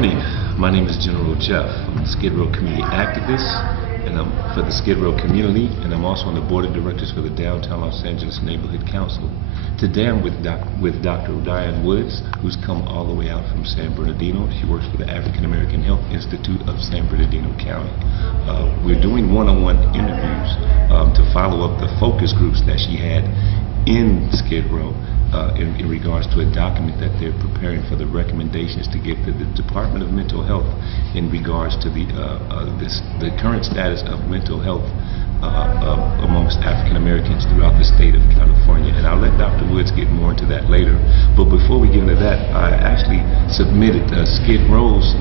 morning. My name is General Jeff. I'm a Skid Row community activist, and I'm for the Skid Row community, and I'm also on the board of directors for the Downtown Los Angeles Neighborhood Council. Today I'm with Dr. Diane Woods, who's come all the way out from San Bernardino. She works for the African American Health Institute of San Bernardino County. We're doing one-on-one interviews to follow up the focus groups that she had in Skid Row in regards to a document that they're preparing for the recommendations to give to the Department of Mental Health in regards to the current status of mental health amongst African Americans throughout the state of California. And I'll let Dr. Woods get more into that later. But before we get into that, I actually submitted Skid Row's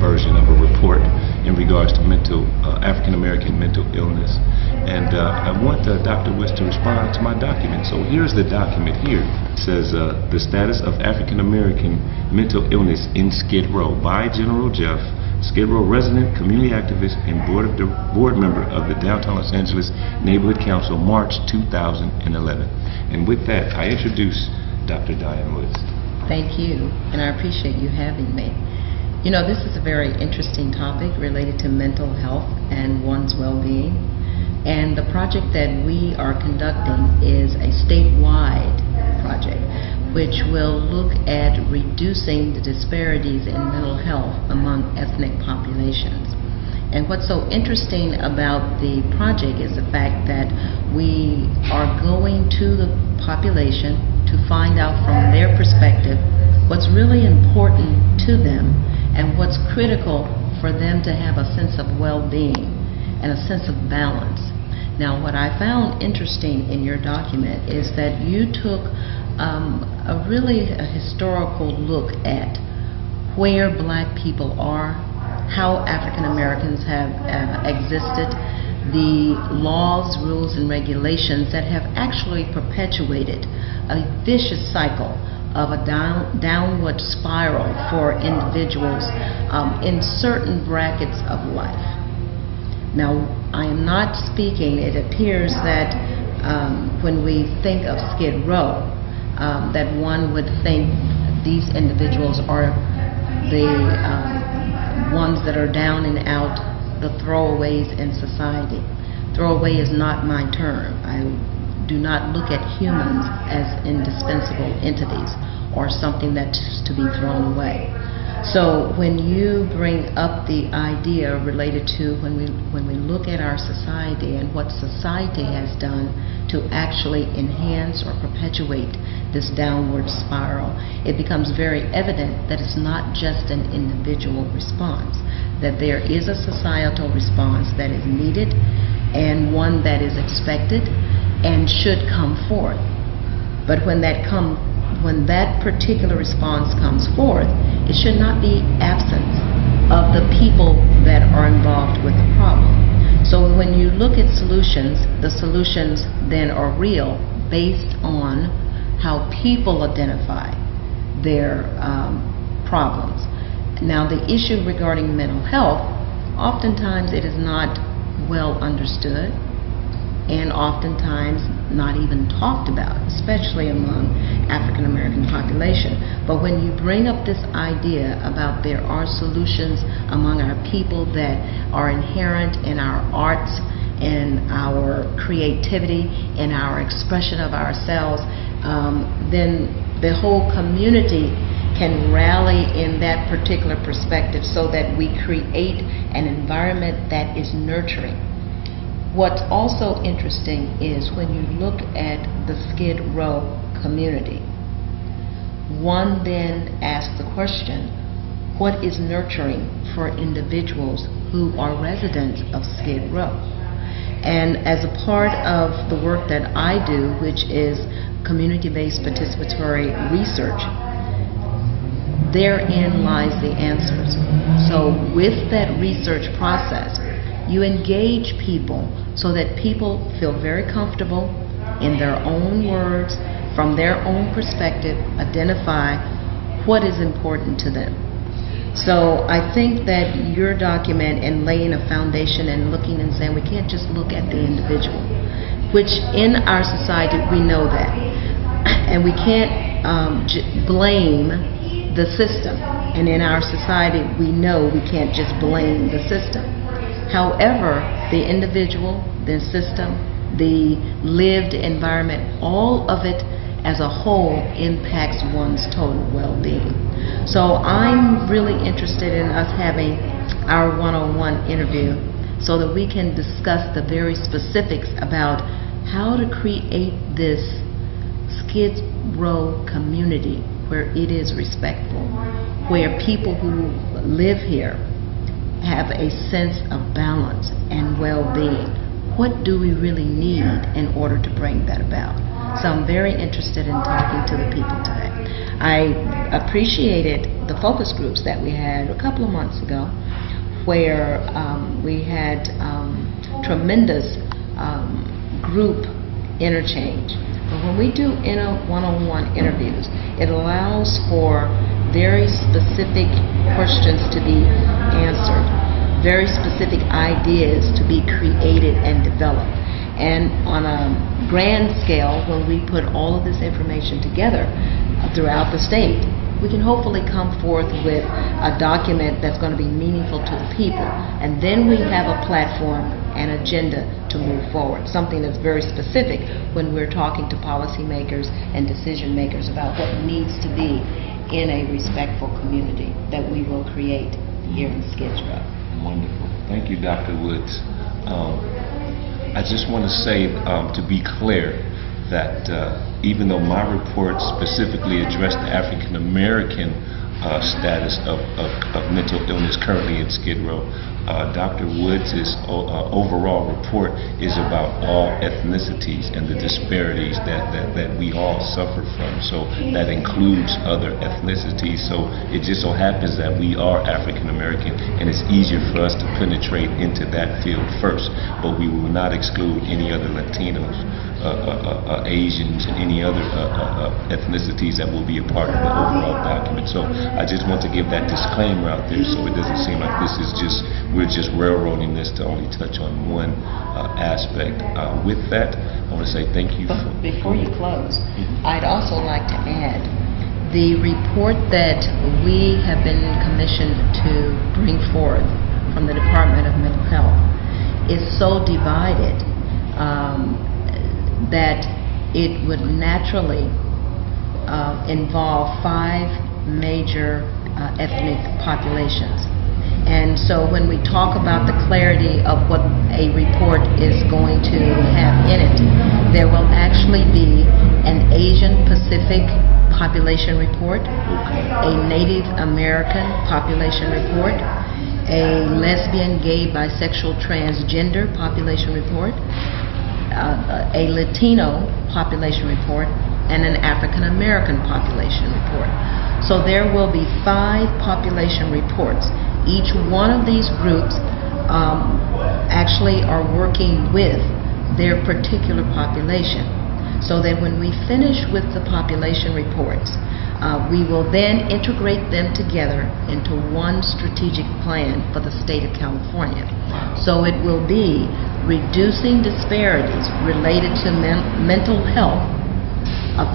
version of a report in regards to African American mental illness. And I want Dr. Woods to respond to my document. So here's the document here. It says, the status of African American mental illness in Skid Row by General Jeff, Skid Row resident, community activist, and board member of the Downtown Los Angeles Neighborhood Council, March 2011. And with that, I introduce Dr. Diane Woods. Thank you, and I appreciate you having me. You know, this is a very interesting topic related to mental health and one's well-being. And the project that we are conducting is a statewide project which will look at reducing the disparities in mental health among ethnic populations. And what's so interesting about the project is the fact that we are going to the population to find out from their perspective what's really important to them and what's critical for them to have a sense of well-being and a sense of balance. Now, what I found interesting in your document is that you took a historical look at where black people are, how African Americans have existed, the laws, rules, and regulations that have actually perpetuated a vicious cycle of a downward spiral for individuals in certain brackets of life. Now, I am not speaking, it appears that when we think of Skid Row, that one would think these individuals are the ones that are down and out, the throwaways in society. Throwaway is not my term. I do not look at humans as indispensable entities or something that's to be thrown away. So when you bring up the idea related to when we look at our society and what society has done to actually enhance or perpetuate this downward spiral, it becomes very evident that it's not just an individual response, that there is a societal response that is needed and one that is expected and should come forth. But when that particular response comes forth, it should not be absence of the people that are involved with the problem. So when you look at solutions, the solutions then are real based on how people identify their problems. Now, the issue regarding mental health, oftentimes it is not well understood and oftentimes not even talked about, especially among African American population. But when you bring up this idea about there are solutions among our people that are inherent in our arts and our creativity and our expression of ourselves, then the whole community can rally in that particular perspective so that we create an environment that is nurturing. What's also interesting is when you look at the Skid Row community, one then asks the question, what is nurturing for individuals who are residents of Skid Row? And as a part of the work that I do, which is community-based participatory research, therein lies the answers. So with that research process, you engage people so that people feel very comfortable in their own words, from their own perspective, identify what is important to them. So I think that your document and laying a foundation and looking and saying we can't just look at the individual, which in our society we know that. And we can't blame the system. And in our society, we know we can't just blame the system. However, the individual, the system, the lived environment, all of it as a whole impacts one's total well-being. So I'm really interested in us having our one-on-one interview so that we can discuss the very specifics about how to create this Skid Row community where it is respectful, where people who live here have a sense of balance and well-being. What do we really need in order to bring that about? So I'm very interested in talking to the people today. I appreciated the focus groups that we had a couple of months ago, where we had tremendous group interchange. But when we do one-on-one interviews, it allows for very specific questions to be answered, very specific ideas to be created and developed. And on a grand scale, when we put all of this information together throughout the state, we can hopefully come forth with a document that's going to be meaningful to the people. And then we have a platform and agenda to move forward, something that's very specific when we're talking to policymakers and decision makers about what needs to be in a respectful community that we will create here in Skid Row. Wonderful. Thank you, Dr. Woods. I just want to say, to be clear, that even though my report specifically addressed the African American status of mental illness currently in Skid Row, Dr. Woods' overall report is about all ethnicities and the disparities that we all suffer from. So that includes other ethnicities. So it just so happens that we are African American, and it's easier for us to penetrate into that field first. But we will not exclude any other Latinos, Asians, and any other ethnicities that will be a part of the overall document. So I just want to give that disclaimer out there so it doesn't seem like we're just railroading this to only touch on one aspect. With that, I want to say thank you. Before you close, I'd also like to add the report that we have been commissioned to bring forth from the Department of Mental Health is so divided that it would naturally involve 5 major ethnic populations. And so when we talk about the clarity of what a report is going to have in it, there will actually be an Asian Pacific population report, a Native American population report, a lesbian, gay, bisexual, transgender population report, a Latino population report, and an African American population report. So there will be 5 population reports. Each one of these groups actually are working with their particular population. So that when we finish with the population reports, we will then integrate them together into one strategic plan for the state of California. So it will be reducing disparities related to mental health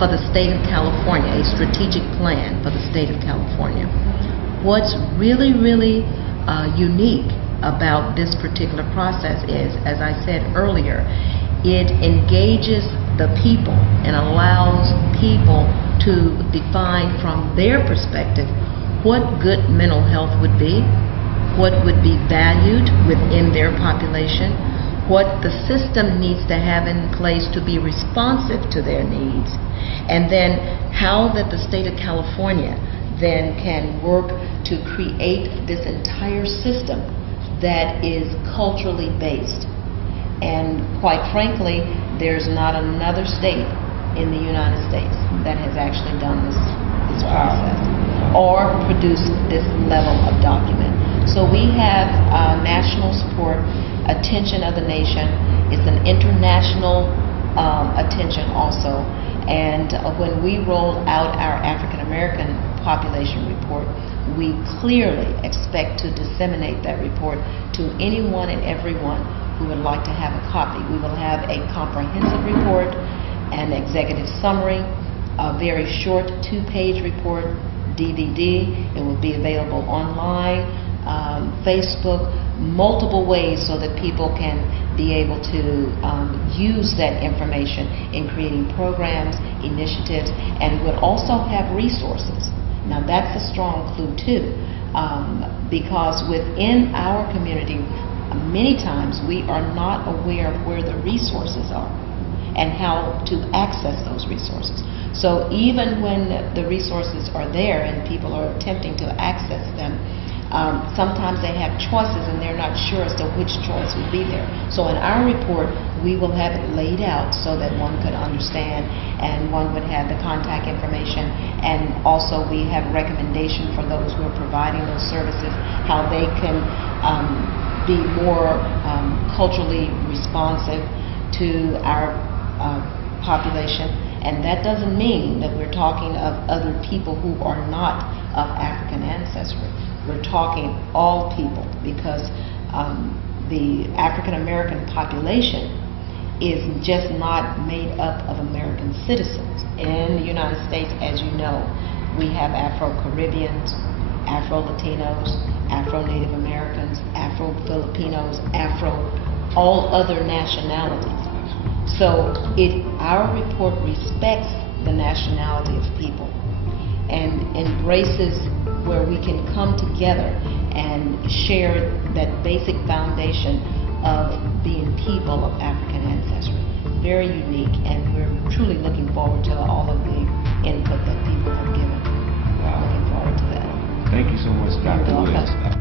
for the state of California, a strategic plan for the state of California. What's really, really unique about this particular process is, as I said earlier, it engages the people and allows people to define from their perspective what good mental health would be, what would be valued within their population, what the system needs to have in place to be responsive to their needs, and then how that the state of California then can work to create this entire system that is culturally based. And quite frankly, there's not another state in the United States that has actually done this process or produced this level of document. So we have national support, attention of the nation. It's an international attention also. And when we roll out our African American population report, we clearly expect to disseminate that report to anyone and everyone who would like to have a copy. We will have a comprehensive report, an executive summary, a very short 2-page report DVD. It will be available online, Facebook, multiple ways so that people can be able to use that information in creating programs, initiatives, and would also have resources. Now that's a strong clue too, because within our community, many times we are not aware of where the resources are and how to access those resources. So even when the resources are there and people are attempting to access them, sometimes they have choices and they're not sure as to which choice will be there. So in our report, we will have it laid out so that one could understand and one would have the contact information, and also we have recommendation for those who are providing those services, how they can be more culturally responsive to our population. And that doesn't mean that we're talking of other people who are not of African ancestry. We're talking all people, because the African American population is just not made up of American citizens. In the United States, as you know, we have Afro-Caribbeans, Afro-Latinos, Afro-Native Americans, Afro-Filipinos, all other nationalities. So our report respects the nationality of people and embraces where we can come together and share that basic foundation of being people of African ancestry. Very unique, and we're truly looking forward to all of the input that people have given. Wow. Looking forward to that. Thank you so much, Dr. You're welcome. Woods.